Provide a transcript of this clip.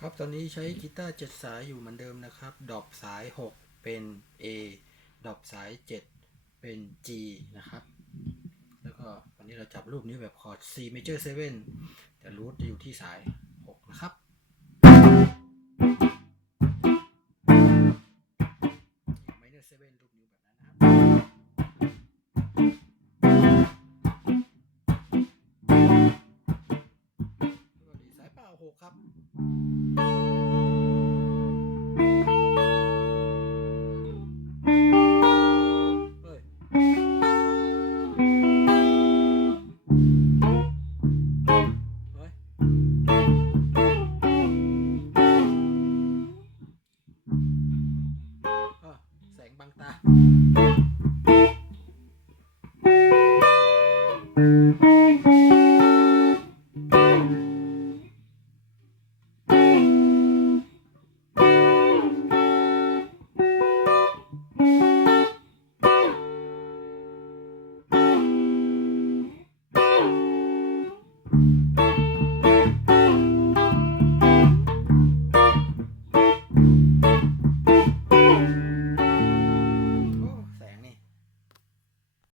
ครับตอนนี้ใช้กีตาร์เจ็ดสายอยู่เหมือนเดิมนะครับดรอปสาย 6 เป็น A ดรอปสาย 7 เป็น G นะครับ แล้วก็วันนี้เราจับรูปนี้แบบคอร์ด C major 7 แต่รูทจะอยู่ที่สาย 6 นะครับ minor 7รูปนิ้แบบนั้นนะครับตีสายเปล่าหกครับ Ờ, băng ta.